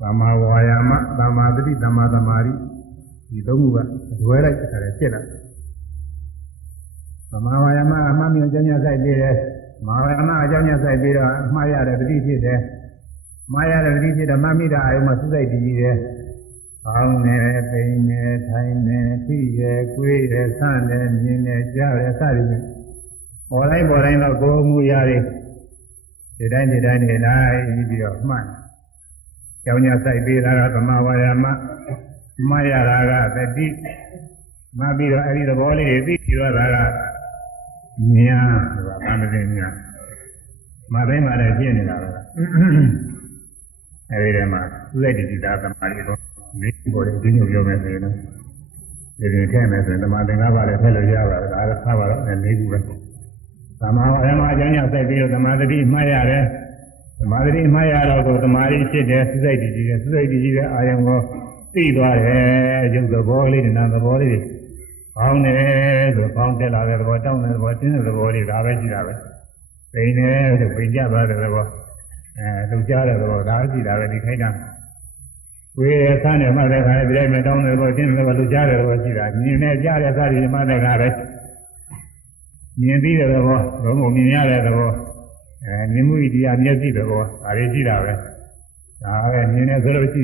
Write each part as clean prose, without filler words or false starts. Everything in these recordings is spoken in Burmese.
Tama Wayama, Tamadri, Tamadamari, Idomuga, Duera, Sela. Tama Wayama, Mammy Janya Saibira, Marama Janya Saibira, Maya Rediti there. Maya Rediti, the Mammy, I must say, there. Aune, Paine, Taine, Tia, Quay, San, and Nine, Jare, Sari. All I will go Muyari. The Dandy and I, be of mine. Yaunya Saibira, Mawayama, Maya Raga, the deep Mabira, I the body, you are Nia, Ramazania. Madame, I hear every remark, lady did that, the Marigo, the Dino, the chemist, and the Madangava, the Telejava, the Sava, and Ligu. Somehow, Janya Saibira, the Madri, Maya. The mother in my yard of the Mari said, I am going to the body and the body. Found the fountain of the bottom and the bottom of the body, Ravi. They never the Pinjaba, the Jara, the Ravi, the Kaidan. We are son of mother, I blame down the bottom of the Jara, was it? Nina Jara, the mother, Ravi. Near the war, Rominia, the war. Nimu dia nyati bego, are jira be. Ave nine zero ti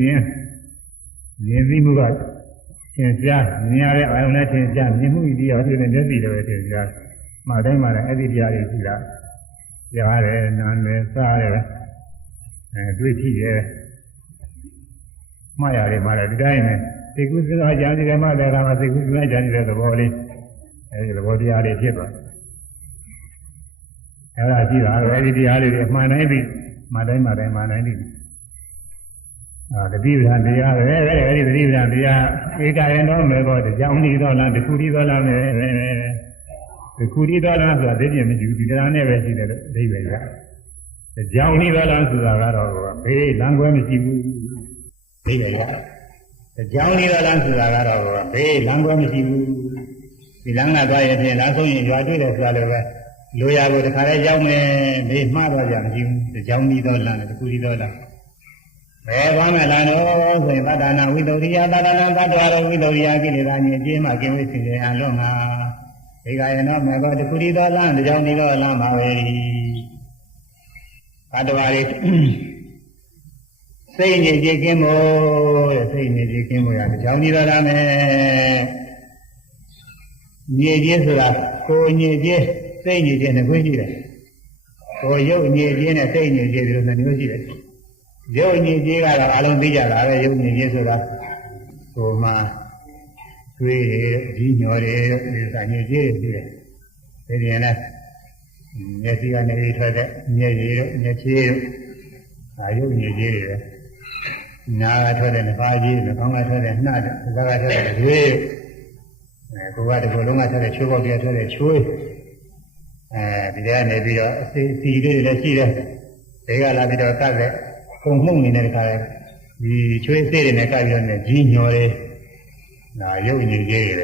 ni mu ga tin sia, ni ya le ayun le tin sia, nimu dia ti ne nyati le tin sia. Ma dai ma le edi dia ri ji la. Ya le nan le sa le. Dui ti ye. Ma ya le ma le di dai ne. Ti ku sa ja ni le ma le ga ma ti ku sa ja ni le bo le. The body are a tip. I did already of my name, Madame, the people and the other, very believe that they are. We got an army about the Johnny Dollar, the Kudi Dollar, the Kudi Dollar, they didn't do that. I never see that they were. The Johnny Dollars are very language. The Johnny Dollars are very language. The Langa diet and also enjoy it. Loya would carry young made mother young, the Johnny Dollar, the Kudi Dollar. Where one Melano, the Badana, widow, the Badana, widow, the Agilani, Jim, I came with the Alona. The guy and I got the Kudi Dollar, the Johnny Dollar, otherwise, saying a Jimmo, saying a Jimmo, the Johnny Dollar, near Jesula, go near Jes. Say you in a good year. Or you near Jena saying you did in the new year. You need I don't be a you need Yesura. So my sweet junior is a new year. Yes, you are near I you need year. Now I told them 5 years, the Congress told them not. I told them, go out to go long, I told the sugar, I told the choice. Maybe see, let's see that they got a bit of cat from home in a car. The choice in a car on the junior. Now you in your jail.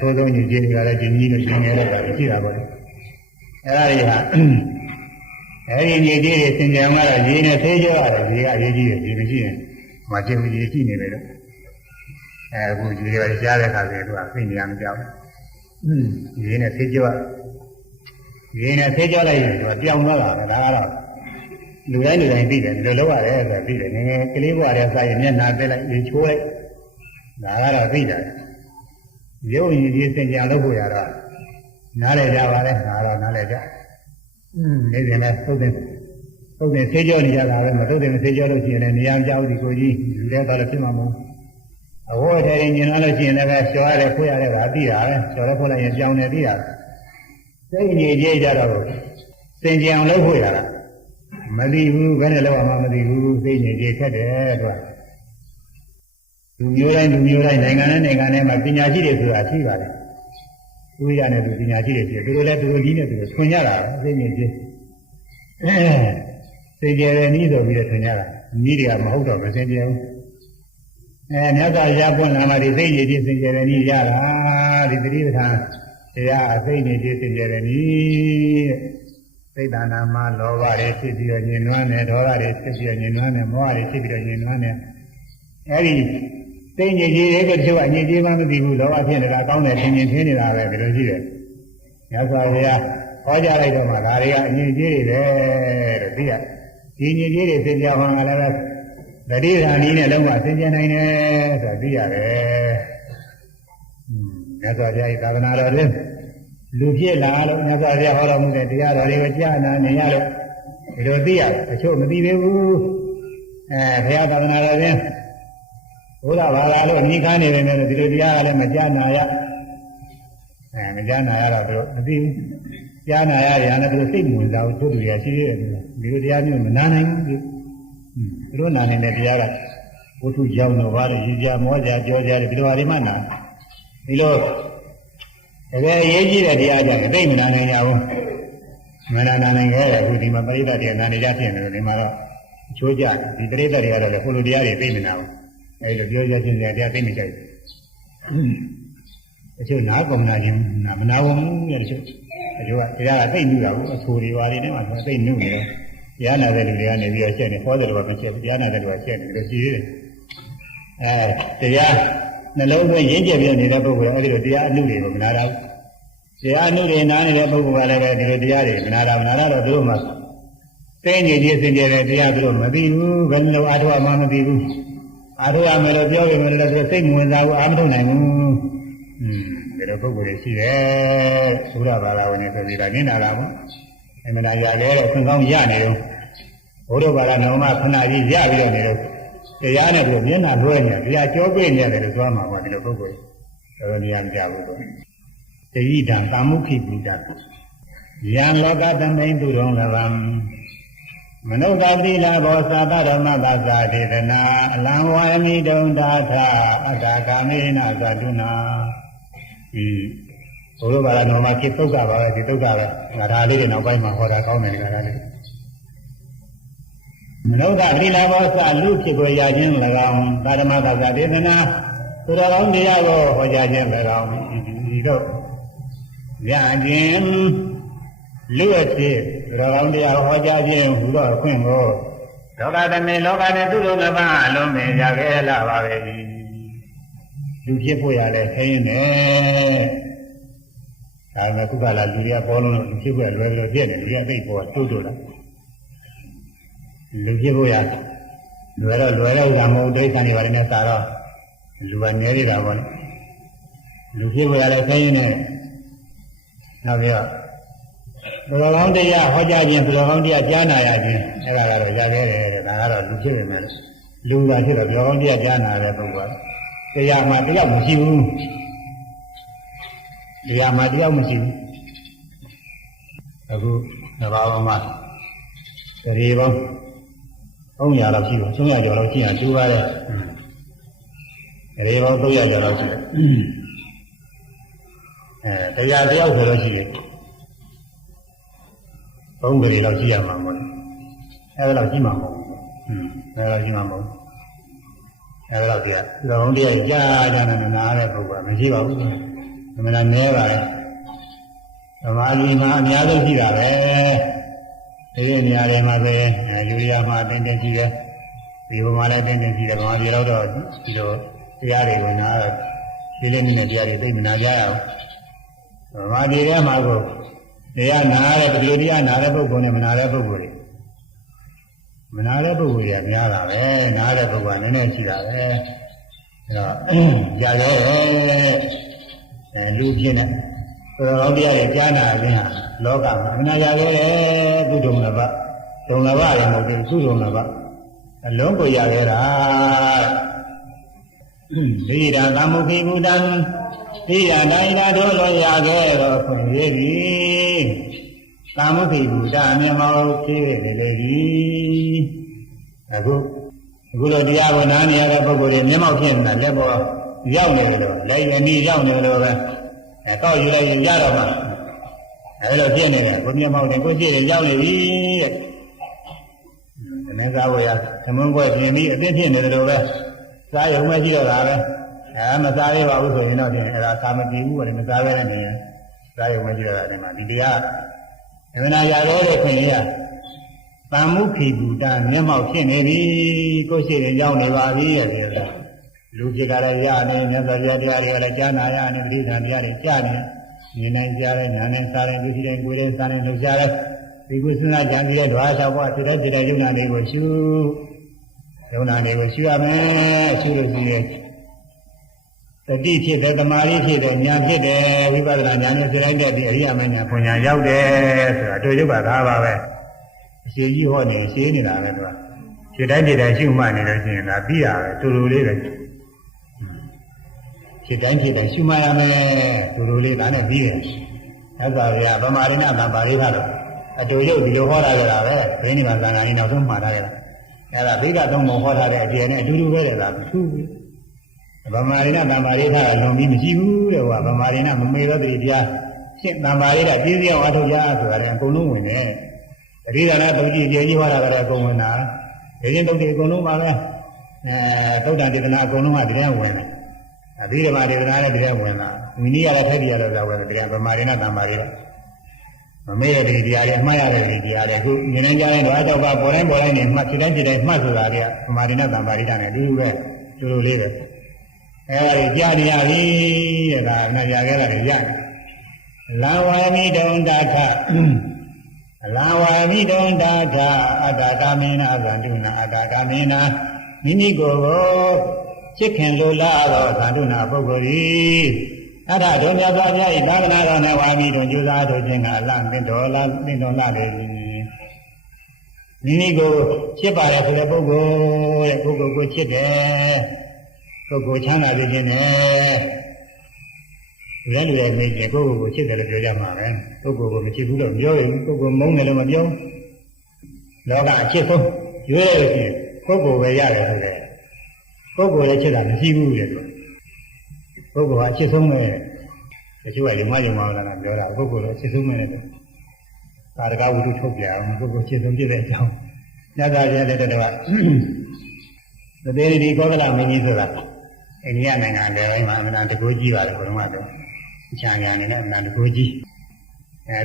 So don't you get a junior about it. Every day in the Amara, Gina Sajo, the idea, much of the senior. Would you have a jolly to a thing young job? Gina Sajo. Gina Sajo, a young mother, Luran and Beaten, the lower as a beaten, and Kiliwa as I am not each way. Nara Vida. You in this thing, Yalabuara. Naleja, Naleja. Maybe I told them. So they say, Johnny, I told them, say, Johnny, and the young Jowdy, you get out of Timamo. A word in genealogy and never saw a queer idea, so I put a young idea. Say, ye, Jaro. Saint John Lobuera. Madi, when a lower Mamadi, who say, ye, cat, you ran to you like Nangan, my Pinaji to Achiva. We are not doing a deal. We will have to go dinner to the Punyara. Say, there are neither with a Punyara. Media out of the same. And as I have one, I'm a saying it is in Jeremy Yara, the believe her. They are saying it is in Jeremy. စိတ်တဏ္ဍာမှာလောဘတွေဖြစ်ပြီးတော့ညှဉ်းနှွမ်းတယ်ဒေါသတွေဖြစ်ပြီးတော့ညှဉ်းနှွမ်းတယ်မောဟတွေဖြစ်ပြီးတော့ညှဉ်းနှွမ်းတယ်အဲဒီစိတ်ညစ်ကြေးတွေကတချို့ကအညစ်အကြေးမှမသိဘူးလောဘဖြစ်နေတာကောင်းတယ်ထင်နေတာပဲဒီလိုရှိတယ်မြတ်စွာဘုရားဟောကြားလိုက်တော့မှဒါတွေကအညစ်အကြေးတွေပဲတဲ့သိရဒီညစ်အကြေးတွေသိကြမှာလည်းပဲတတိယနည်းနဲ့လုံးဝသင်ကျင်နိုင်တယ်ဆိုတာသိရတယ်မြတ်စွာဘုရားဤသာသနာတော်တွင်လူဖြစ်လာလို့မြတ်စွာဘုရားဟောတော်မူတဲ့တရားတော်တွေကိုကြားနာနေရလို့ဒီလိုသိရတယ်တချို့မသိသေးဘူးဘုရားသာသနာတော်တွင်ဘုရားဘာသာလို့ညီခန်းနေတယ်နဲ့ဒီလိုတရားကလည်းမကြားနာရမကြားနာရတော့သူမသိဘူးကြားနာရရင်လည်းသူစိတ်ဝင်စားဘူးသူတို့ရရှိသေးတယ်ဒီလိုတရားမျိုးမနာနိုင်ဘူးသူတို့နာနေတဲ့တရားကဘုထုကြောင့်တော့ဘာလို့ရည်ကြမောကြကြောကြတယ်ဒီလိုဟာဒီမှနာဒီလိုတကယ်အရေးကြီးတဲ့တရားကြအသိမနာနိုင်ကြဘူးမနာနိုင်ခဲ့အခုဒီမှာပရိသတ်တွေနာနေကြဖြစ်နေတယ်ဒီမှာတော့အချိုးကြဒီပရိသတ်တွေကတော့လေဟိုလိုတရားတွေသိမနာဘူးအဲလိုပြောရချင်းတရားသိမကြိုက်ဘူးအချို့နားကုန်နာခြင်းမနာဘူးရဲ့တချို့ကတရားကသိမှုတာဘူးအဆူတွေပါနေတယ်မှာသိမှုနေတယ်တရားနာတဲ့လူတွေကနေပြီးတော့ရှက်နေဟောတယ်လို့ကမရှက်ဘူးတရားနာတဲ့လူကရှက်နေတယ်ရှိသေးတယ်တရားနှလုံးသွင်းရင်းကျက်ပြနေတဲ့ပုဂ္ဂိုလ်ကအဲဒီလိုတရားအမှုတွေကိုမနာတာဘူးတရားအမှုတွေနားနေတဲ့ပုဂ္ဂိုလ်ကလည်းပဲဒီလိုတရားတွေမနာတော့သူတို့မှသိနေခြင်းစင်ကြယ်တဲ့တရားသူတို့မသိဘူးဘယ်လိုအားထုတ်မှမသိဘူးအားထုတ်ရမယ်လို့ပြောရင်လည်းသူစိတ်မဝင်စားဘူးအားမထုတ်နိုင်ဘူးဒီလိုပုဂ္ဂိုလ်တွေရှိတယ်သုရဘာသာဝင်တွေဆိုပြီးတော့နိနာတာပေါ့အမှန်တရားရလဲတော့ခွင့်ကောင်းရနေတော့ဘုရားဘာသာနောမခဏကြီးရပြီးတော့နေတော့တရားနဲ့သူမျက်နှာလွှဲနေတရားကြောပေးနေတယ်လို့သွားမှာပေါ့ဒီလိုပုဂ္ဂိုလ်တော်တော်များများမကြဘူးတော့တတိတံကာမုခိပုဒ္ဒယံလောကသမိန်သူတော်လဗံမနုဿတိလာဘောသာတဓမ္မသာသာဒေသနာအလံဝါယမိတုံဒါထအတ္တကာမေနသတုနာဘုရားဘာသာနောမကိသုတ်ကပါပဲဒီသုတ်ကပဲငါဒါလေးတွေနောက်ပိုင်းမှာဟောတာကောင်းတယ်ငါဒါလေးမနုဿတိလာဘောသာလူဖြစ်ကိုရခြင်း၎င်းသာဓမ္မသာသာဒေသနာသူတော်ကောင်းတရားကိုဟောကြားခြင်း၎င်းဒီတော့ရခြင်းလူအဖြစ်သူတော်ကောင်းတရားဟောကြားခြင်းဟူသောအခွင့်ကိုလောကသမေလောကနဲ့သူတို့နှစ်ပါးအလုံးမြင်ကြခဲ့လာပါပဲလူဖြစ်ဖို့ရလဲခင်းနေဒါပေမဲ့ခုကလာလူတွေကပေါ်လုံးလူဖြစ်ဖို့လွယ်လို့ပြည့်နေလူတွေကသိပေါ်တိုးလာလူဖြစ်ဖို့ရလွယ်တော့ဥစ္စာမဟုတ်ဒိဋ္ဌာန်တွေပါတယ်နဲ့သာတော့လူကနေရတာပေါ့လေလူဖြစ်ဖို့ရလဲခင်းနေနောက်ပြီးတော့ဘုရားကောင်းတရားဟောကြားခြင်းဘုရားကောင်းတရားကြားနာရခြင်းအဲ့ဒါကတော့ရခဲ့တယ်ဒါကတော့လူဖြစ်နေတယ်လူကဖြစ်တော့ဘုရားကောင်းတရားကြားနာတဲ့ပုဂ္ဂိုလ်တရားမှတရားမရှိဘူးတရားမှတရားမရှိဘူးအခုသဘာဝမှာတရေပေါင်း300လောက်ရှိတယ်300ကျော်လောက်ရှိရင်ကျိုးရတယ်တရေပေါင်း300ကျော်လောက်ရှိတယ်တရားတယောက်ဆိုလို့ရှိရင်3 ကြိမ်လောက်ရှိရမှာမဟုတ်ဘူးအဲ့ဒါလောက်ရှိမှာမဟုတ်ဘူးအဲ့ဒါရှိမှာမဟုတ်ဘူးအဲ့ဒါတရားလောင်းတရားကြားနာတဲ့ပုဂ္ဂိုလ်ကမရှိပါဘူး။အမှန်တည်းပါလေ။သမာဓိမှာအများဆုံးရှိတာပဲ။ဒီနေရာတွေမှာပဲလူရမှာတင်းတင်းရှိတယ်။ဒီဘုံမှာလည်းတင်းတင်းရှိတယ်။ဘာမှပြောတော့ဒီလိုတရားတွေကိုနားဒီလိုနည်းနဲ့တရားတွေသိမနာကြရဘူး။သမာဓိထဲမှာကိုတရားနာတဲ့ဒီလိုတရားနာတဲ့ပုဂ္ဂိုလ်နဲ့မနာတဲ့ပုဂ္ဂိုလ်တွေမနာတဲ့ပုဂ္ဂိုလ်တွေကများတာပဲနားတဲ့ပုဂ္ဂိုလ်ကနည်းနည်းရှိတာပဲအဲတော့ကြာတော့လူဖြစ်နေဆိုတော့တရားတွေကြားနာခြင်းဟာလောကမှာအနာရခဲ့တယ်သူဒုံလဘဒုံလဘလည်းမဟုတ်ဘူးသူဒုံလဘအလုံးကိုရခဲ့တာဒိဋ္ဌာသမုခိဘုဒ္ဓံဒိဋ္ဌာတိုင်းသာတို့လိုရခဲ့တော့ခွင့်ရပြီကာမုခိဘုဒ္ဓအမြင်မောဖြစ်နေလေပြီအခုလိုတရားကိုနားနေရတဲ့ပုဂ္ဂိုလ်တွေမျက်မှောက်ဖြစ်နေတာလက်ပေါ်ရောက်နေလို့လက်ရည်နီးရောက်နေလို့ပဲကောက်ယူလိုက်ရင်ရတော့မှအဲလိုဖြစ်နေတယ်ကိုမျက်မှောက်နဲ့ကိုကြည့်ရင်ရောက်နေပြီတဲ့သမင်းစားဝရသမုန်းပွဲပြင်ပြီးအပြည့်ဖြစ်နေတယ်လို့ပဲစားရုံမရှိတော့တာပဲမစားရပါဘူးဆိုရင်တော့အဲဒါသာမကြည့်ဘူးလေမစားပဲနဲ့နေရင်စားရုံမရှိတော့တာဒီမှာဒီတရား ဗနာရတော့တဲ့ခွင့်ရတန်မှုခိဘူတာမျက်မှောက်ဖြစ်နေပြီကိုယ်ရှိရင်ရောက်နေပါပြီရဲ့ပြောတာလူဖြစ်ကြတဲ့ရနေမြတ်စွာဘုရားတရားတွေကလည်းကြားနာရနေပဋိသန္ဓတရားတွေကြားနေနိုင်ကြတဲ့ညာနဲ့စားတဲ့လူကြီးတိုင်းကိုယ်တိုင်းစားတဲ့လှုပ်ရှားတဲ့ဒီကုသနာကြံပြီးတဲ့ဓဝါ၆ပါးစိတ္တစိတ္တယုံနာတွေကိုရှုယုံနာတွေကိုရှုရမယ်ရှုလို့ရှိရင်တတိဖြစ်တဲ့တမာရီဖြစ်တဲ့ညာဖြစ်တဲ့ဝိပဿနာဉာဏ်နဲ့စိတ်လိုက်တဲ့ဒီအရိယာမဉာဏ်ပညာရောက်တယ်ဆိုတာတို့ရုပ်ကသာပါပဲအရှိကြီးဟောနေရှင်းနေတာပဲသူကခြေတိုင်းခြေတိုင်းရှုမှတ်နေလို့ရှိရင်ဒါပြီးရပဲတူတူလေးပဲခြေတိုင်းခြေတိုင်းရှုမှတ်ရမယ်တူတူလေးဒါနဲ့ပြီးတယ်အဲ့ဒါကဗမာရိဏသံပါဠိခါတော့အတူရုပ်ဒီလိုဟောတာကြတာပဲဘိနိဗ္ဗာန်သံဃာကြီးနောက်ဆုံးမှားထားကြတာအဲ့ဒါဘိက္ခသုံးပုံဟောထားတဲ့အကျယ်နဲ့အတူတူပဲတဲ့လားသူဗမာရိဏသံပါဠိခါကလွန်ပြီးမရှိဘူးတဲ့ဟိုကဗမာရိဏမမေသောတိပြားရှင်းသံပါဠိကပြည့်စုံအောင်အထောက်ကြဆိုတာလည်းအကုန်လုံးဝင်တယ်တတိယနာတုတ်ကြီးအကျယ်ကြီးဟောတာကတော့အကုန်ဝင်တာဒီရင်တုတ်တွေအကုန်လုံးပါပဲသုဒ္ဓဒေသနာအကုန်လုံးကတည်းကဝင်တယ်အဘိဓမ္မာဒေသနာလည်းတည်းကဝင်တာမိနည်းရတဲ့ထိုက်တရားလို့သာဝင်တယ်တည်းကဗမာရိဏသံပါဠိကမမေ့တဲ့တရားတွေအမှားရတဲ့တရားတွေအခုမြင်နေကြတဲ့ဓဝါ၆ပါးပေါ်တိုင်းနေမှတ်ခြေတိုင်းခြေတိုင်းမှတ်ဆိုတာကဗမာရိဏသံပါဠိတာနဲ့အတူတူပဲတူတူလေးပဲအဲဒီကြားနေရပြီတဲ့ဒါနဲ့ရခဲ့တာတွေရတယ်လာဝါမိတုံတာထလာဝါမိတုံတာထအတ္တကာမေနသန္တုနာအတ္တကာမေနမိမိကိုယ်ကိုချစ်ခင်လိုလားသောသန္တုနာပုဂ္ဂိုလ်သည်အထဒုမြတ်စွာဘုရား၏သာသနာတော်နဲ့ဝါမိတုံကျူစာတို့ခြင်းကအလသင်တော်လာသင်တော်လာလေမိမိကိုချစ်ပါတဲ့ဆိုတဲ့ပုဂ္ဂိုလ်တဲ့ပုဂ္ဂိုလ်ကိုချစ်တယ်ပုဂ္ဂိုလ်ချမ်းသာစေခြင်းနဲ့လည်းလူရဲ့မိတ်ချင်းပုဂ္ဂိုလ်ကိုချစ်တယ်လို့ပြောကြမှာပဲပုဂ္ဂိုလ်ကိုမချစ်ဘူးလို့ပြောရင်ပုဂ္ဂိုလ်မုန်းတယ်လို့မပြောလောကအချစ်ဆုံးရွေးရလို့ရှိရင်ပုဂ္ဂိုလ်ပဲရတယ်ဆိုတဲ့ပုဂ္ဂိုလ်ရဲ့ချစ်တာမရှိဘူးတဲ့သူပုဂ္ဂိုလ်ကအချစ်ဆုံးပဲတချို့ကဒီမှာယုံမှာလားပြောတာပုဂ္ဂိုလ်ကအချစ်ဆုံးပဲတဲ့သာရကဝိတုထုတ်ပြအောင်ပုဂ္ဂိုလ်ချစ်ဆုံးဖြစ်တဲ့အကြောင်းညသာကျတဲ့တော့သတေရီကောသလမင်းကြီးဆိုတာအိန္ဒိယနိုင်ငံလေပိုင်းမှာအမှန်တကူကြီးပါတယ်ဘုရားကတော့ချာညာနေနဲ့အမှန်တကူကြီး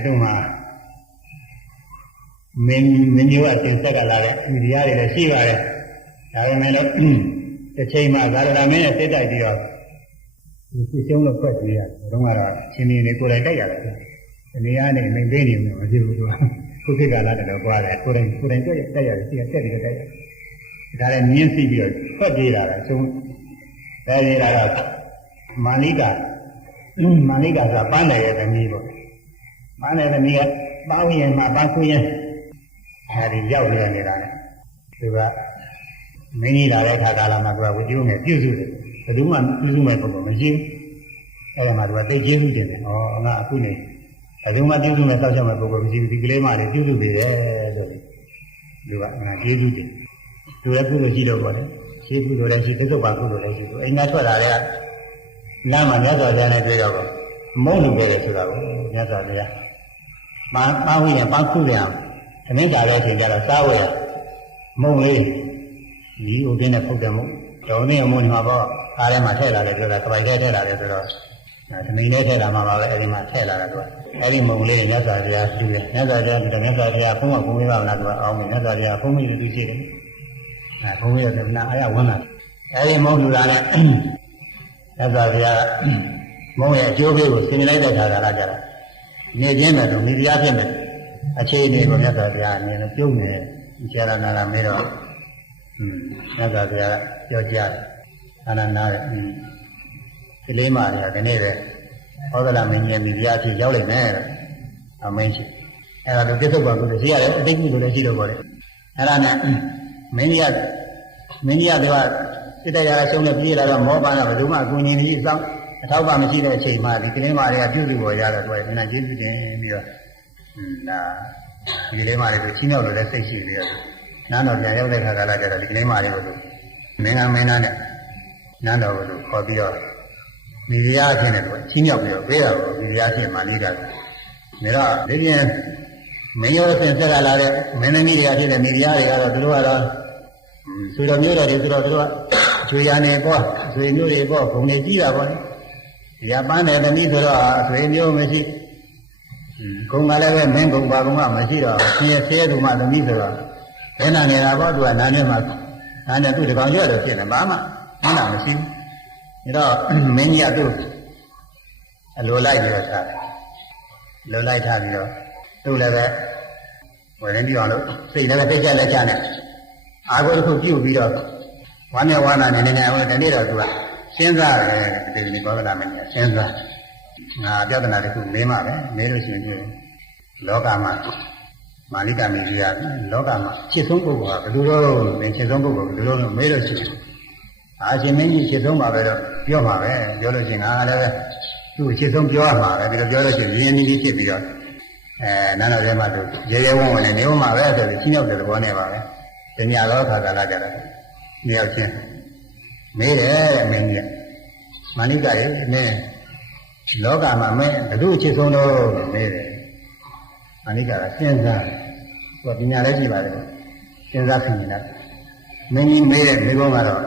သူ့မှာမင်းမျိုးအတင်ဆက်ကလာတဲ့ဒီတရားတွေလည်းရှိပါတယ်ဒါပေမဲ့လည်းတစ်ချိန်မှာသာရဏမင်းနဲ့စိတ်တိုက်ပြီးတော့ဒီရှုံးလို့ဖွက်ပြေးရတယ်ဘုရားကတော့ရှင်နေကိုယ်တိုင်တိုက်ရတယ်ဒီနေရာနဲ့မင်းပေးနေမှာမဖြစ်ဘူးသူကခုခေတ်ကလာတယ်တော့ကြွားတယ်ကိုယ်တိုင်တိုက်ရတယ်ရှိကတက်ပြီးတော့တိုက်ရတယ်ဒါလည်းမြင်းစီပြီးတော့ဖွက်ပြေးတာလေဆုံးအဲဒီကတော့မာနိကဆိုတာပန်းတယ်ရဲ့သမီးပေါ့ပန်းတယ်သမီးကပေါင်းရင်မှပန်းခွေးရင်အဲဒီရောက်နေတာလေသူကမင်းကြီးလာတဲ့အခါကာလမှာသူကဝိကျုံငယ်ပြုစုတယ်ဘယ်သူမှပြုစုမဲ့ပုံကမရှိဘူးအဲဒီမှာသူကသိကျေးဇူးတင်တယ်ဟောငါအခုနေဘယ်သူမှပြုစုမဲ့တောက်ချမဲ့ပုံကမရှိဘူးဒီကလေးမလေးပြုစုသေးတယ်လို့သူကငါကျေးဇူးတင်သူလည်းပြုလို့ရှိတော့ပေါ့လေရှိကုသိုလ်လည်းရှိသစ္စာပါကုသိုလ်လည်းရှိသူအိမ်သားထွက်လာတဲ့လမ်းမှာမြတ်စွာဘုရားနဲ့တွေ့တော့မုန်းလူပဲလေဆိုတာကိုမြတ်စွာဘုရားမဝိရင်ပန်းခုပြန်အနည်းကြတဲ့အချိန်ကျတော့စားဝဲမုန်းလေးဒီဥပင်းနဲ့ဖုတ်တယ်မို့တော်နေအမုန်းမှာပေါ့အားထဲမှာထည့်လာတယ်ဆိုတာကပိုက်ထဲထည့်လာတယ်ဆိုတော့သမီးနဲ့ထည့်လာမှာပါပဲအဲဒီမှာထည့်လာတာသူကအဲဒီမုန်းလေးမြတ်စွာဘုရားလူတယ်မြတ်စွာဘုရားလူတယ်မြတ်စွာဘုရားဖုံးမဖုံးလေးပါမလားသူကအောင်းတယ်မြတ်စွာဘုရားဖုံးမိသူရှိတယ်ဘုံရဲ့ကနာအားရဝင်လာအဲဒီမုန်းလူလာတဲ့သက်သာဗျာမုန်းရဲ့အကျိုးပေးကိုဆင်မြင်လိုက်တဲ့ခါကလာကြတာနေချင်းတယ်ဆိုမိဖုရားဖြစ်နေအခြေအနေကိုမြတ်စွာဘုရားအနေနဲ့ပြုံးနေခြေရနာလာမေးတော့မြတ်စွာဘုရားပြောကြတယ်အာနန္ဒာရဲ့ဒီလေးမတွေကဒီနေ့ပဲဟောဒလမင်းကြီးမိဖုရားဖြစ်ရောက်လိမ့်မယ်အမင်းရှိအဲ့ဒါတို့ပြစ္ဆုတ်ပါကုသိုလ်ရှိရတယ်အတိတ်ကုသိုလ်လည်းရှိတော့ပါတယ်အဲ့ဒါနဲ့မင်းကြီးကဒီကစိတ်တရားဆုံးနဲ့ပြေးလာတော့မောပန်းကဘယ်သူမှအကူအညီကြီးစောင့်အထောက်ပံ့မရှိတဲ့အချိန်မှာဒီကလေးမတွေကပြုစုပေါ်ရတော့သူကမင်းကျေးဇူးတင်ပြီးတော့ဒါဒီကလေးမတွေကိုချင်းမြောက်လို့လည်းစိတ်ရှိပြီးတော့နန်းတော်ပြန်ရောက်တဲ့ခါကလာကြတော့ဒီကလေးမတွေကိုမင်းသားနဲ့နန်းတော်ကိုခေါ်ပြီးတော့မိဖုရားချင်းနဲ့သူချင်းမြောက်ပြီးတော့ပေးတာကိုမိဖုရားချင်းမှလေးတာဒါတော့ဒီပြင်မင်းရောဆင်ဆက်ကလာတဲ့မင်းသမီးတွေကဖြစ်တဲ့မိဖုရားတွေကတော့သူတို့ကတော့ဆွေတော်မျိုးတော်တွေဆိုတော့သူတို့ကကျွေရနေပေါ့ဆွေမျိုးတွေပေါ့ဂုံတွေကြီးတာပေါ့ဒီကပန်းတယ်သမီးဆိုတော့ဆွေမျိုးမရှိ ကုံကလည်းပဲမင်းကုံပါကုံကမရှိတော့ဆင်းရဲဆဲသူမှသမီးဆိုတော့ဘယ်နာနေတာပေါ့သူကနာနေမှာနာနေသူတကောင်ရက်တော့ဖြစ်နေဘာမှမှန်းတာမရှိဘူးဒါတော့မင်းကြီးကသူ့အလိုလိုက်ပြီးတော့ထားတယ်လိုလိုက်ထားပြီးတော့သူ့လည်းပဲဝင်ရင်းပြီးအောင်လို့စိတ်လည်းပဲတိတ်ကြလက်ချနဲ့အာကိုတစ်ခုပြုတ်ပြီးတော့ဝမ်းမြောက်ဝမ်းသာနေနေဟိုတနေ့တော့သူကစဉ်းစားတယ်ဒီဘောဂလာမင်းကြီးစဉ်းစားငါပြဿနာတစ်ခုမေးမှပဲမေးလို့ရှိရင်လောကမှာမာလိကမေကြီးကလောကမှာချစ်ဆုံးပုဂ္ဂိုလ်ကဘယ်လိုလုပ်လဲချစ်ဆုံးပုဂ္ဂိုလ်ဘယ်လိုလုပ်မေးလို့ရှိရင်အာရှင်မင်းကြီးချစ်ဆုံးပါပဲတော့ပြောမှာပဲပြောလို့ရှိရင်ငါလည်းပဲသူ့ချစ်ဆုံးပြောရမှာပဲဒီလိုပြောလို့ရှိရင်ရင်းနှီးဖြစ်ပြီးတော့နန်းတော်ထဲမှာသူရေရဲဝုန်းဝုန်းနဲ့နေဦးမှာပဲဆိုပြီးချင်းရောက်တဲ့သဘောနဲ့ပါပဲတညာလောခါကာလကြတာနေရောက်ချင်းမေးတယ်တဲ့မင်းကြီးမာလိကရဲ့မင်းလောကမှာမင်းဘယ်သူချစ်ဆုံးလို့မေးတယ်မာလိကကစဉ်းစားသူကပညာလည်းကြည့်ပါတယ်စဉ်းစားဖြစ်နေတာမင်းကြီးမေးတဲ့မိကုန်းကတော့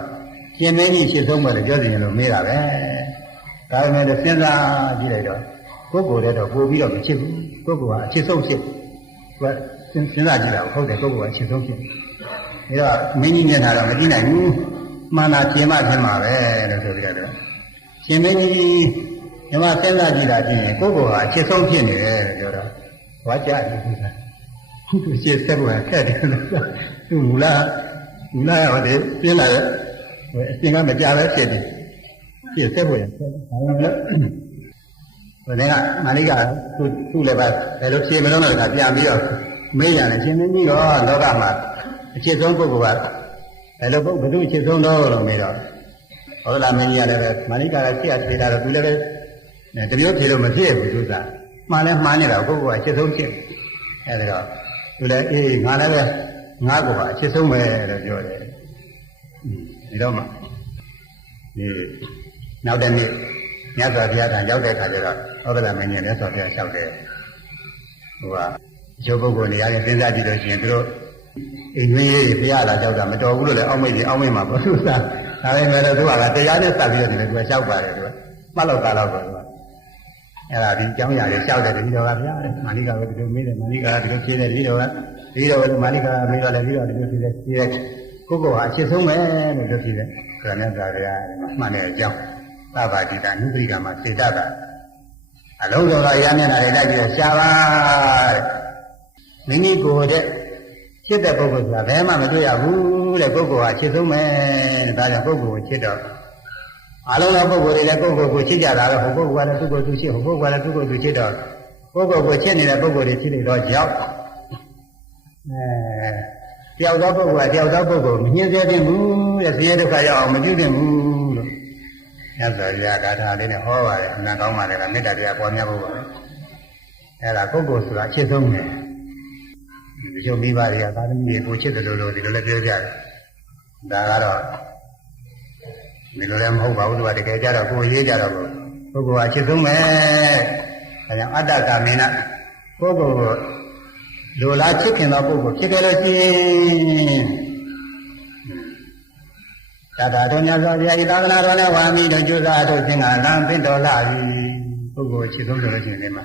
ရှင်မင်းကြီးချစ်ဆုံးပဲလို့ပြောစီရင်လို့မေးတာပဲဒါပေမဲ့စဉ်းစားကြည့်လိုက်တော့ကိုယ်ကိုယ်တည်းတော့ပို့ပြီးတော့မချစ်ဘူးကိုယ်ကအချစ်ဆုံးဖြစ်သူကစဉ်းစားကြည့်တာဟုတ်တယ်ကိုယ်ကအချစ်ဆုံးဖြစ်ဒါတော့မင်းကြီးမျက်နှာတော့မကြည့်နိုင်ဘူးမှန်တာကျင်မှဖြစ်မှာပဲလို့ဆိုပြီးတော့ရှင်မင်းကြီးညီမစဉ်းစားကြည့်တာပြင်ကိုယ်ကအချစ်ဆုံးဖြစ်နေတယ်လို့ပြောတော့ဝါကြတယ်သူကသူရှင်းဆက်ဖို့ခက်တယ်သူမူလာရတယ်ပြင်းလာတယ်အရှင်ကမကြပဲဖြစ်တယ်ရှင်းဆက်ဖို့ရတယ်ဒါပေမဲ့ဘယ်နဲ့ကမာလိကသူ့လည်းပဲဘယ်လိုဖြေမလို့လဲကပြန်ပြီးတော့မေးရတယ်ရှင်မင်းကြီးတော့လောကမှာအချစ်ဆုံးပုဂ္ဂိုလ်ကဘယ်လိုဘယ်သူအချစ်ဆုံးတော့မေးတော့ဟုတ်လားမင်းကြီးကလည်းပဲမာလိကကရှေ့အဖြေတာတော့သူလည်းပဲတမျိုးဖြေလို့မဖြစ်ဘူးသူကမှန်လဲမှားနေတာပုဂ္ဂိုလ်ကအချစ်ဆုံးဖြစ်အဲဒီတော့သူလည်းအေးငါလည်းပဲငါ့ကိုပါအချစ်ဆုံးပဲလို့ပြောတယ်ဒီတော့မှဒီနောက်တစ်နေ့မြတ်စွာဘုရားကရောက်တဲ့အခါကျတော့ဟုတ်ကဲ့မင်းကြီးမြတ်စွာဘုရားလျှောက်တယ်ဟိုကအကျိုးပုဂ္ဂိုလ်နေရာနဲ့စဉ်းစားကြည့်လို့ရှိရင်သူတို့အိမ်တွင်းရေးဘုရားလာကြောက်တာမတော်ဘူးလို့လည်းအောက်မိတ်မှာပေါ့သူကဒါပေမဲ့လည်းသူကတရားနဲ့စပ်ပြီးတော့သူကလျှောက်ပါတယ်သူကမှတ်လို့တာတော့ပေါ့သူကအဲ့ဒါဒီကျောင်းရာလေးလျှောက်တယ်ဒီတော်ကဗျာမာလိကပဲဒီလိုမေးတယ်မာလိကဒီလိုဖြေတယ်ဒီတော်ကမာလိကမေးတော့လည်းပြီးတော့ဒီလိုဖြေတယ်ကိုယ့်ကိုယ်ဟာအချစ်ဆုံးပဲလို့ပြောဖြေတယ်ဒါနဲ့သာဗျာမှန်တဲ့အကြောင်းသဗ္ဗတိတာနုပရိကမှာစေတတာအလုံးစုံသောရမျက်နှာတွေတိုက်ပြီးတော့ရှားပါတဲ့မိမိကိုယ်တဲ့ချစ်တဲ့ပုဂ္ဂိုလ်ဆိုတာဘယ်မှမတွေ့ရဘူးတဲ့ပုဂ္ဂိုလ်ဟာချစ်ဆုံးပဲတဲ့ဒါကြောင့်ပုဂ္ဂိုလ်ကိုချစ်တော့အလုံးစုံပုဂ္ဂိုလ်တွေလည်းပုဂ္ဂိုလ်ကိုချစ်ကြတာတော့ဟိုပုဂ္ဂိုလ်ကလည်းသူ့ကိုယ်သူချစ်ဟိုပုဂ္ဂိုလ်ကလည်းသူ့ကိုယ်သူချစ်တော့ပုဂ္ဂိုလ်ကိုချစ်နေတဲ့ပုဂ္ဂိုလ်တွေချစ်နေတော့ကြောက်တယောက်သောပုဂ္ဂိုလ်ကတယောက်သောပုဂ္ဂိုလ်မညှင်းဆဲခြင်းဘူးတဲ့ဆင်းရဲဒုက္ခရောက်အောင်မပြုသင့်ဘူးလို့မြတ်စွာဘုရားဂါထာလေးနဲ့ဟောပါတယ်အမှန်ကောင်းပါလေကမေတ္တာတရားပေါ်များဖို့ပါပဲအဲ့ဒါပုဂ္ဂိုလ်ဆိုတာအချစ်ဆုံးပဲဒီလိုမိဘတွေကသာသမီတွေကိုချစ်တယ်လို့ဒီလိုလည်းပြောကြတယ်ဒါကတော့ဒီလိုလည်းမဟုတ်ပါဘူးသူကတကယ်ကြတော့ကိုယ်ရေးကြတော့ပုဂ္ဂိုလ်ကအချစ်ဆုံးပဲဒါကြောင့်အတ္တကာမေနပုဂ္ဂိုလ်ကိုလိုလားချစ်ခင်သောပုဂ္ဂိုလ်ဖြစ်ကြလို့ရှိရင်သာတော်များစွာဘုရားဤသာသနာတော်နဲ့ဝါမီတို့ကျိုးစားတို့သင်္ဃာလံသင့်တော်လာပြီပုဂ္ဂိုလ်အချစ်ဆုံးဆိုလို့ရှိရင်ဒီမှာ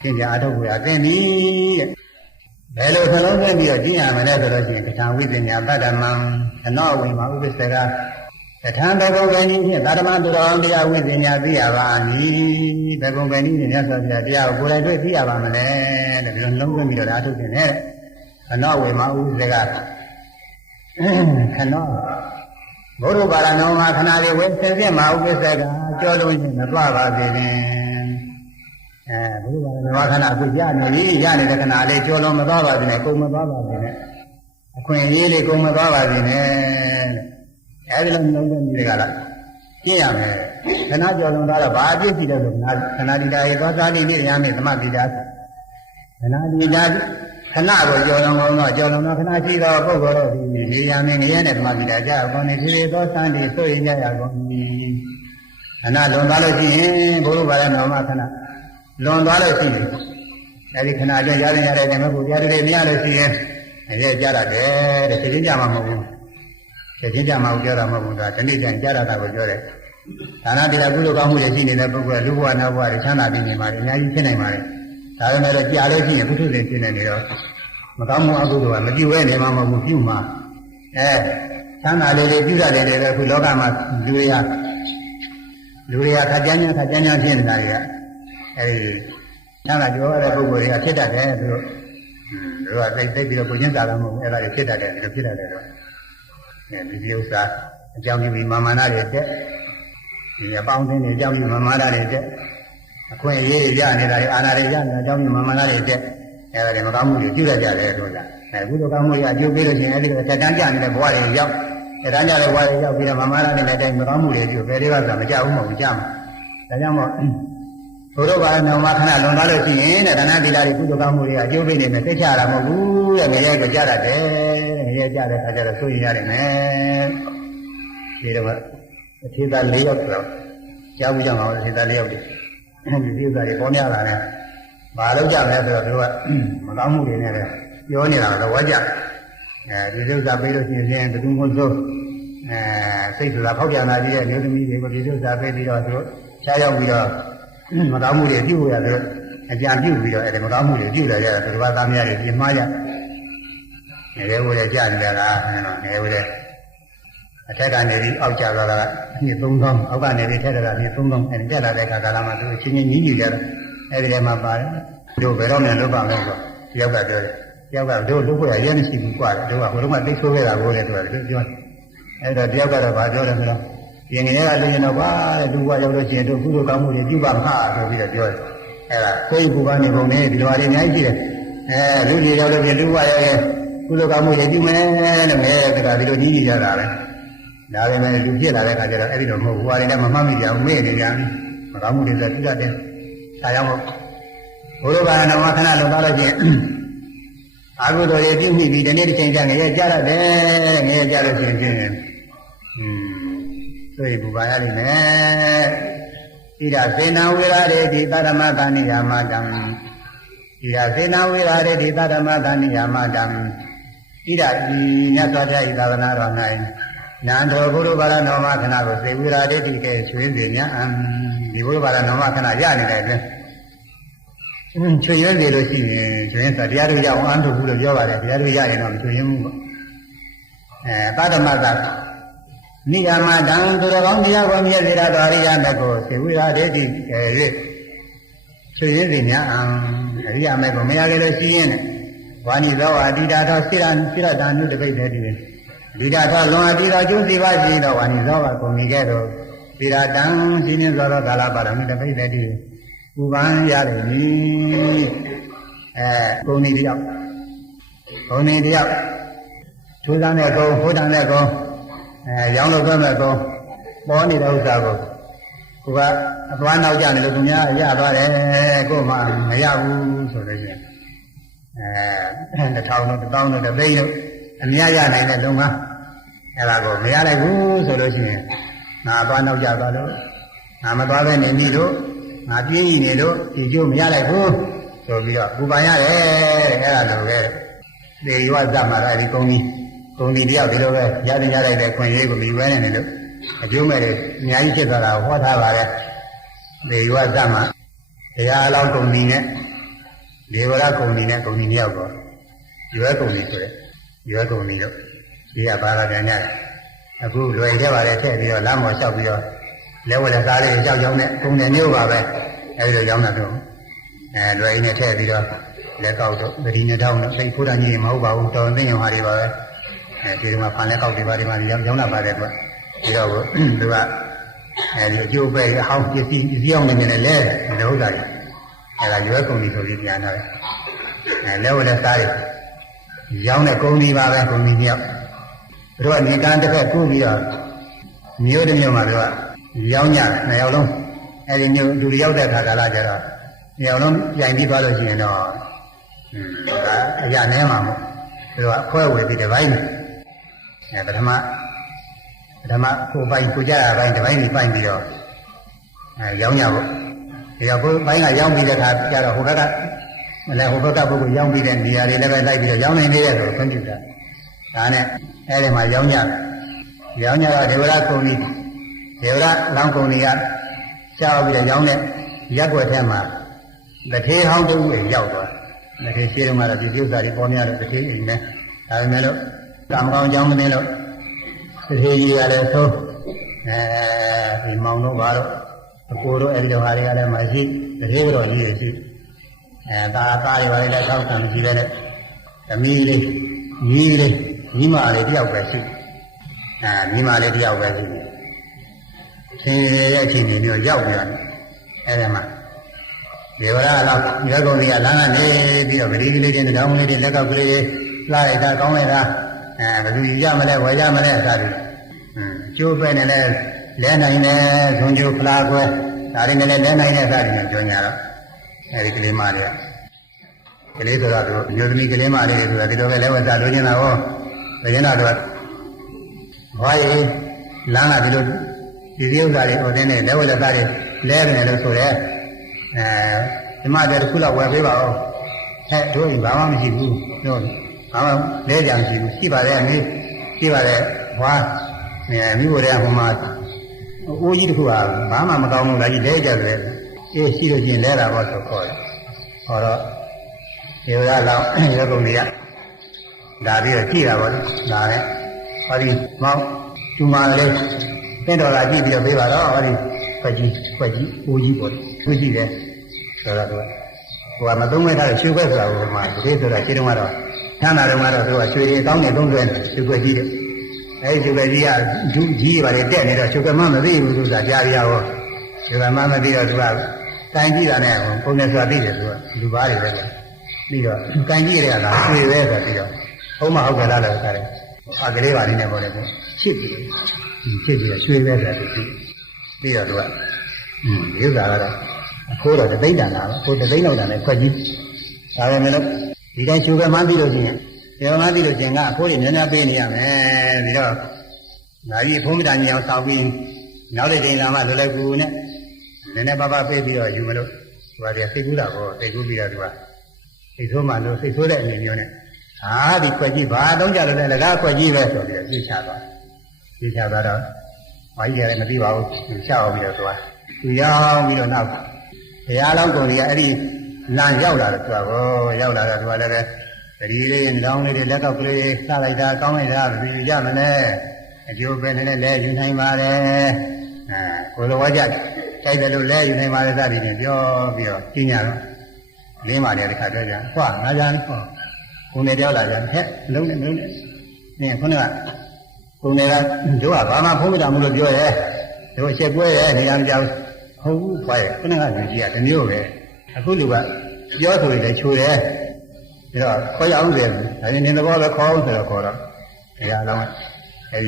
သင်္ကြန်အထုတ်ကိုရသင်ပြီတဲ့ဘယ်လိုနှလုံးသွင်းပြီးတော့ကျင့်ရမလဲဆိုလို့ရှိရင်ကထာဝိသညာတတ္တမံအနောဝိမာဥပ္ပစေကကထာဘဂဝေနည်းဖြင့်သာဓမသူတော်တရားဝိသညာသိရပါမည်ဘဂဝေနည်းနဲ့မြတ်စွာဘုရားတရားကိုကိုယ်တိုင်တွေ့သိရပါမလဲတဲ့ဒီလိုနှလုံးသွင်းပြီးတော့အထုတ်ခြင်းနဲ့အနောဝိမာဥပ္ပစေကခနောဘုရားပါရနောမှာခဏလေးဝိသင်ဖြင့်မဥပ္ပစေကကြောလုံးချင်းမသွားပါစေနဲ့ဘုရားပါရနောခဏအခုရနေပြီရနေတဲ့ခဏလေးကြောလုံးမသွားပါစေနဲ့ကုန်မသွားပါစေနဲ့အခွင့်အရေးလေးကုန်မသွားပါစေနဲ့အဲဒီလိုနှလုံးသွင်းပြီးကြလားကျင့်ရမယ်ခဏကြောလုံးသွားတော့ဘာအပြစ်ရှိတယ်လို့ခဏဒီတာရေသောသာတိနိရမေသမပိတာခဏဒီတာခဏကိုကြောလုံးတော့ကြောလုံးတော့ခဏရှိတော့ပုဂ္ဂိုလ်တို့ဒီနေရမင်းငရဲနဲ့သမပိတာကြအကုန်နေဖြည်းသောသံတိဆိုရင်ကြရကုန်ပြီခဏလွန်သွားလို့ရှိရင်ဘုရားဘာလဲတော်မှာခဏလွန်သွားလို့ရှိရင်အဲဒီခဏအတွင်းရတဲ့ဓမ္မကိုကြားတယ်မရလို့ရှိရင်ရဲကြရတယ်တဲ့သိချင်းကြမှာမဟုတ်ဘူးသိချင်းကြမှာကိုပြောတာမဟုတ်ဘူးဒါဒီနေ့ကျရင်ကြားတာကိုပြောတယ်ဒါနတရားကုသိုလ်ကောင်းမှုတွေရှိနေတဲ့ပုဂ္ဂိုလ်ကလူဘဝနတ်ဘဝတွေချမ်းသာပြီးနေမှာအများကြီးဖြစ်နိုင်ပါတယ် ဒါပေမဲ့ကြာလို့ရှိရင်ပုထုဇဉ်ဖြစ်နေတော့မကောင်းမှုအကုသိုလ်ကမပြုတ်နေမှာမဟုတ်ဘူးပြုမှာချမ်းသာလေးတွေပြုရတယ်လေအခုလောကမှာလူတွေကခက်ကြမ်းဖြစ်နေတာတွေကချမ်းသာကြွယ်တဲ့ပုဂ္ဂိုလ်တွေကဖြစ်တတ်တယ်သူတို့ကသိပြီးတော့ကိုချင်းစားတာမဟုတ်ဘူးအဲ့ဒါတွေဖြစ်တတ်တယ်ဖြစ်တတ်တယ်တော့ဒီဥစ္စာအကြောင်းပြုပြီးမာမနာတွေတက်ဒီအပေါင်းအသင်းတွေအကြောင်းပြုမာမနာတွေတက်အခွင့်အရေးရနေတာတွေအာဏာတွေရနေတာအကြောင်းပြုမာမနာတွေတက်အဲ့ဒါတွေမကောင်းမှုတွေပြုရကြတယ်ဆိုတာအခုလိုကောင်းမှုတွေအကျိုးပေးလို့ရှိရင်အဲ့ဒီကတက်တန်းကြနေတဲ့ဘဝတွေရောက်တက်တန်းကြတဲ့ဘဝတွေရောက်ပြီးတော့မာမနာတွေနဲ့တိုင်းမကောင်းမှုတွေပြုဘယ်တွေကဆိုတာမကြဘူးမဟုတ်ကြမှာဒါကြောင့်မို့ဘုရားဘာနောင်မခဏလွန်သွားလို့ရှိရင်တဲ့ဒါနသီလတွေကုသိုလ်ကောင်းမှုတွေအကျိုးပေးနေမယ်သိချတာမဟုတ်ဘူးတဲ့ငရဲကိုကြားရတယ်ငရဲကြားတဲ့အခါကျတော့ဆိုရင်ရတယ်မယ်ဒီတော့အထေသား၄ယောက်ဆိုတော့ကြားဘူးကြမှာအထေသား၄ယောက်ဒီဥစ္စာတွေပေါ်များလာတယ်ဘာလို့ကြမလဲဆိုတော့သူတို့ကမကောင်းမှုတွေနဲ့လည်းပြောနေတာတော့ဝါကြဒီဥစ္စာပေးလို့ရှိရင်ဘယ်သူမှမစိုးစိတ်ဆိုတာဖောက်ပြန်လာပြီးတဲ့မျိုးသမီးတွေကိုဒီဥစ္စာပေးပြီးတော့သူတို့ရှားရောက်ပြီးတော့မကောင်းမှုတွေပြုတ်ရတယ်အကြံပြုတ်ပြီးတော့အဲဒီမကောင်းမှုတွေပြုတ်တယ်ကြတယ်သူတို့ကသားမရတွေပြင်မှားကြငယ်ဝဲကြနေကြတာငယ်ဝဲအထက်ကနေပြီးအောက်ကျသွားတာအနှစ်3000အောက်ကနေပြီးထက်တာအနှစ်3000အဲဒီတက်လာတဲ့အခါကာလမှာသူချင်းချင်းညီးညီးကြတယ်အဲဒီထဲမှာပါတယ်တို့ဘယ်တော့မှလုပ်ပါမယ်ဆိုတယောက်ကပြောတယ်တယောက်ကတို့လုပ်ဖို့ရရဲမရှိဘူးကွာတို့ကဟိုတော့မှသိဆိုးခဲ့တာကိုလည်းသူကပြောတယ်အဲဒီတော့တယောက်ကတော့ဗာပြောတယ်ဆိုတော့ရင်ငယ်ကလည်းတော့ကွာသူကရောက်လို့ရှိရင်တို့ကုသိုလ်ကောင်းမှုတွေပြုပါမှာဆိုပြီးတော့ပြောတယ်အဲဒါကိုယ်ကူပါနေပုံနဲ့ဒီလိုအရင်အများကြီးရှိတယ်လူကြီးရောက်လို့ရှိရင်သူကရဲ့ကုသိုလ်ကောင်းမှုတွေပြုမယ်လို့ငယ်ကဒီလိုညီးညီးကြတာပဲဒါပေမဲ့လူဖြစ်လာတဲ့အခါကျတော့အဲ့ဒီတော့မဟုတ်ဘူး။ဟွာတွေလည်းမမှတ်မိကြဘူး။မေ့နေကြပြီ။မကောင်းမှုတွေဆိုပြုတတ်တယ်။ဒါကြောင့်မို့ဘုရားဘာနာမခဏလုံသွားလို့ချင်းအာဟုတော်တွေပြုမိပြီးဒီနေ့တစ်ချိန်ကျငရဲကြရတယ်။ငရဲကြလို့ချင်းဆိုရင်ဘူပါရလိမ့်မယ်။ဣဒသေနဝေရရေတိသရမသဏိယာမတံဣဒသေနဝေရရေတိသရမသဏိယာမတံဣဒဤမြတ်စွာဘုရားဤသာသနာတော်၌နန္ဒောဘုရားဘာရနောမခဏကိုသေဝိရာဒိဋ္ဌိကဲချွင်းစေညာဒီဘုရားဘာရနောမခဏရနေတဲ့အတွင်းချွင်းရွေးနေလို့ရှိရင်ချွင်းတရားတို့ရအောင်အားထုတ်ဘူးလို့ပြောပါတယ်တရားတို့ရရင်တော့မချွင်းဘူးပေါ့သတ္တမတ္တနိဂမတံသူတော်ကောင်းတရားကိုမြဲစေရတော်အရိယမေကိုသေဝိရာဒိဋ္ဌိကဲ၍ချွင်းစေညာအရိယမေကိုမရခဲ့လို့ရှိရင်ဝါနိသောအတိတာသောစိရတာနုတပိဋ္ဌိတိဒီတာသောလွန်အပ်ပြီးတော့ကျိုးစီပါရှိသောဝါနိသောကကုန်ပြီကဲ့သို့သီရတံရှင်းင်းစွာသောကာလပါရမီတပိဋကတိဥပန်းရလိမ့်မည်ဂုဏီတယောက်ထူးဆန်းတဲ့ဂုဏ်ဟိုးတန်တဲ့ဂုဏ်ရောင်းလို့ပြောမဲ့ဂုဏ်ပေါ်နေတဲ့ဥစ္စာကိုကိုကအသွားနောက်ကျနေလို့သူများရသွားတယ်ကို့မှမရဘူးဆိုလို့ရှိရင်1000တို့1000တို့1000တို့အများရနိုင်တဲ့လုံကအဲ့ဒါကိုမရလိုက်ဘူးဆိုလို့ရှိရင်ငါသွားနောက်ကျသွားလို့ငါမသွားပဲနေပြီလို့ငါပြေးနေလို့ဒီကျိုးမရလိုက်ဘူးဆိုပြီးတော့ပူပန်ရတယ်တဲ့အဲ့ဒါလိုပဲသေရွာသတ်မှာအဲ့ဒီကုံဒီတယောက်ဒီလိုပဲရတဲ့လိုက်တဲ့ခွင့်ရေးကိုမြည်ဝဲနေတယ်လို့အကျိုးမဲ့တွေအများကြီးဖြစ်သွားတာဟောထားပါတယ်သေရွာသတ်မှာတရားအလောင်းကုံဒီနဲ့ဒေဝရကုံဒီနဲ့ကုံဒီတယောက်တော့ရွယ်ကုံဒီဆိုတဲ့ရွယ်ကုန်ပြီတော့ဒီကပါလာပြန်ကြတယ်အခုလွယ်ခဲ့ပါလေထည့်ပြီးတော့လမ်းပေါ်လျှောက်ပြီးတော့လဲဝဲတဲ့သားလေးကြောက်ကြောင်းနဲ့ကုန်တယ်မျိုးပါပဲအဲဒီလိုရောက်နေတော့လွယ်ရင်းနဲ့ထည့်ပြီးတော့လက်ကောက်တော့ဂရီနဲ့တောင်းတော့သိခိုးတာကြီးမဟုတ်ပါဘူးတော်သိရင်ဟာတွေပါပဲဒီမှာဖန်လက်ကောက်တွေပါဒီမှာရောင်းလာပါတယ်ကွဒီတော့သူကအဲဒီအကျိုးပဲအဟောင်းပစ္စည်းအောင်နေနေလဲဒီဥစ္စာတွေအဲဒါရွယ်ကုန်ပြီဆိုပြီးပြန်တော့လဲဝဲတဲ့သားလေးရောင်းတဲ့ကုန်းကြီးပါပဲကုန်းကြီးမြောက်တို့ကနေကန်းတစ်ဖက်ကူးပြီးတော့မြို့တစ်မြို့မှာတို့ကရောင်းကြတယ်နှစ်ယောက်လုံးအဲဒီမြို့လူရောက်တဲ့ခါကာလကျတော့နှစ်ယောက်လုံးပြန်ပြီးသွားလို့ရှိရင်တော့အရာနဲမှာမို့တို့ကအခွဲဝေပြီးတစ်ပိုင်းပထမကိုပိုင်ကိုကြရပိုင်းတစ်ပိုင်းပြီးပိုင်းပြီးတော့ရောင်းကြဖို့ဒီတော့ကိုပိုင်းကရောင်းပြီးတဲ့ခါကျတော့ဟိုဘက်ကလည်းဟိုဘက်ကပုဂ္ဂိုလ်ရောင်းပြီးတဲ့နေရာတွေလည်းပဲလိုက်ပြီးတော့ရောင်းနိုင်နေတယ်ဆိုခွင့်ပြုတာဒါနဲ့အဲဒီမှာရောင်းကြတော့ဒေဝရကုံကြီးဒေဝရလောင်းကုံကြီးကရှားပြီးတော့ရောင်းတဲ့ရက်ွက်ထဲမှာ The tea how do we yell? The tea serum are the use that upon the tea in there. I mellow, come down young mellow. The tea are so in Mount Novaro, the Puro Elio Haria, my seat, the hero is it. And I carry that out and see that the mealy, Nima lady of Bessie, and Nima lady of Bessie. Saying in your young Elema. They were allowed to go the Alana, maybe of regulating the dominating leg of play, like that, and the Yamale, Yamale, Joe Penel, Lena in a Sonjo Plague, Arin and Lena in a Garden, Junior, Eric Limaria. The later that you make Limaria, the level that Luna, the Yenado. Why Lana below the real that or then a level that Levin and also there. The mother full of where we were. Had to him, Bama, no, our lady and she was there, she was there. What? We were there for my. Who you who are Bama Madame like they get there. If she was in there, I was to call. Or you are allowed, you are only that. That is a key, I was. What is Mount to my leg? Then all I give you a baby, or who you would. Which is so that was my don't have a sugar over my potato. I didn't want to. Tana don't want to do a sugar down the don't sugar eat. As you can do, but a dead sugar mamma, they will do that. Yavia, sugar mamma, they as well. Thank you, and only as I did it. Dubai, Lido, thank you, and I see where the Homa Hogala. I believe I never chip a sweet weather. Lido, you got a quarter of the data now, put the data on a question. I remember, you don't sugar Mandi looking. You are not looking at putting in a penny, man. Now you put it on your talking. Now they didn't have a lagoon. Then a baba baby or you will look. What they figure out, they could be as well. It's so much, it's so that in unit. Ah, the question, I don't get a question of this chapter. This chapter, I hear him about the shower with us. We don't know. The Alam go the Eddie Lan Yola to Yola to whatever. The relay and down the letter play, like that, coming out, the Yamane, and you've been in a leg, you name Mare. For the Wajak, take the little leg, you name Mare, that is your senior. Name Mare, the Catraja. What? Najan? Only the other, look at me. Punera. Punera, do a Bama Pumamu, your hair. There was a way, and the young who fire, and a new way. I could do that. You're doing the true air. You know, quite young there, and in the water calls the quarter. Yeah, no, and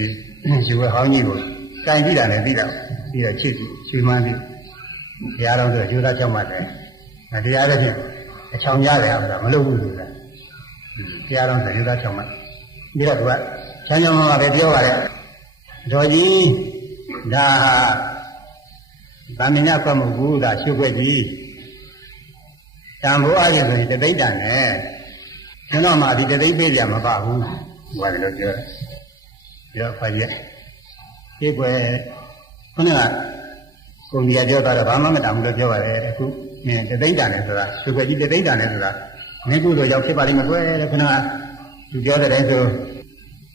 you were how you would. Can't be done and beat up. Be a chief, she might be. The other day, you got your mother. And the other thing, a chong yard out of Malu. The other day, you got your mother. Be that what? Chanyama, the Joa. Georgie. Da Bamina from Buddha, Sugar G. Tambo argues the data. You know, my the baby, I'm about who was your 5 years. It were Kunia Jota, Bama, Madame the Joa, the data, Sugar G, the data. Maybe the Yoki Parimaway, together to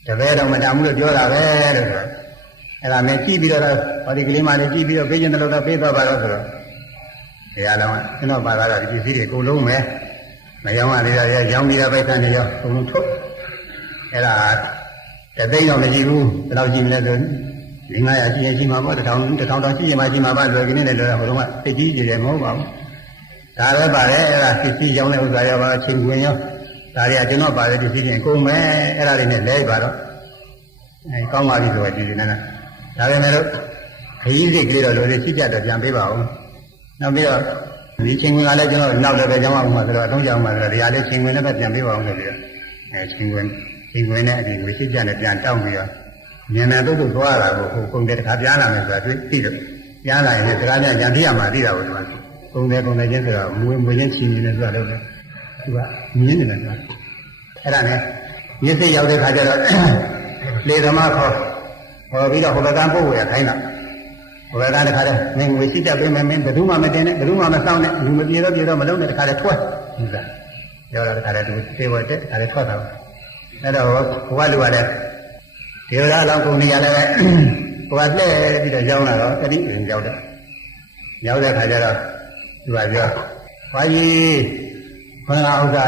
the bed of Madame the Jola. And I may keep it or the Glimmer, keep it a vision of the paper by other. The other one, you know, by that, you see it go low, man. My young man is a young leader by time you're going to. And the day of the Jew, without Jim Leather, in my idea, the town of Jim, my mother, in the Fiji, the mobile. However, 50 young ladies are Chinguino, that I do not buy the decision, go man, and I didn't lay by and come out into a dinner. I remember easy clear the teacher that young people. Now we are reaching when I let you know now that the young mother, I don't young mother, the other thing whenever young people on the when we see Janet Jan town here. Yanato to Guara, who come get Hadiana and Peter. Yana and Rana and Yandiama, did our one. Whom they're going to get a million children as well. You say, you have later mark or we don't have a dampo, we are kind of. ဘယ်ကတခါတည်းမင်းငွေရှိတတ်ပေးမယ်မင်းဘယ်သူမှမတင်နဲ့ဘယ်သူမှမစောင့်နဲ့လူမပြေတော့မလုံးနဲ့တခါတည်းထွက်ဟုတ်ကဲ့ပြောတော့တခါတည်းသူတေဝတ်တက်တခါတည်းထွက်တာအဲ့တော့ဘဝလူကလည်းဒေဝရအလောင်းကုန်နေရလည်းဟိုကလှည့်ပြီးတော့ရောက်လာတော့တတိရင်ရောက်တယ်ရောက်တဲ့ခါကျတော့သူကပြောဘာကြီးခန္ဓာဥစ္စာ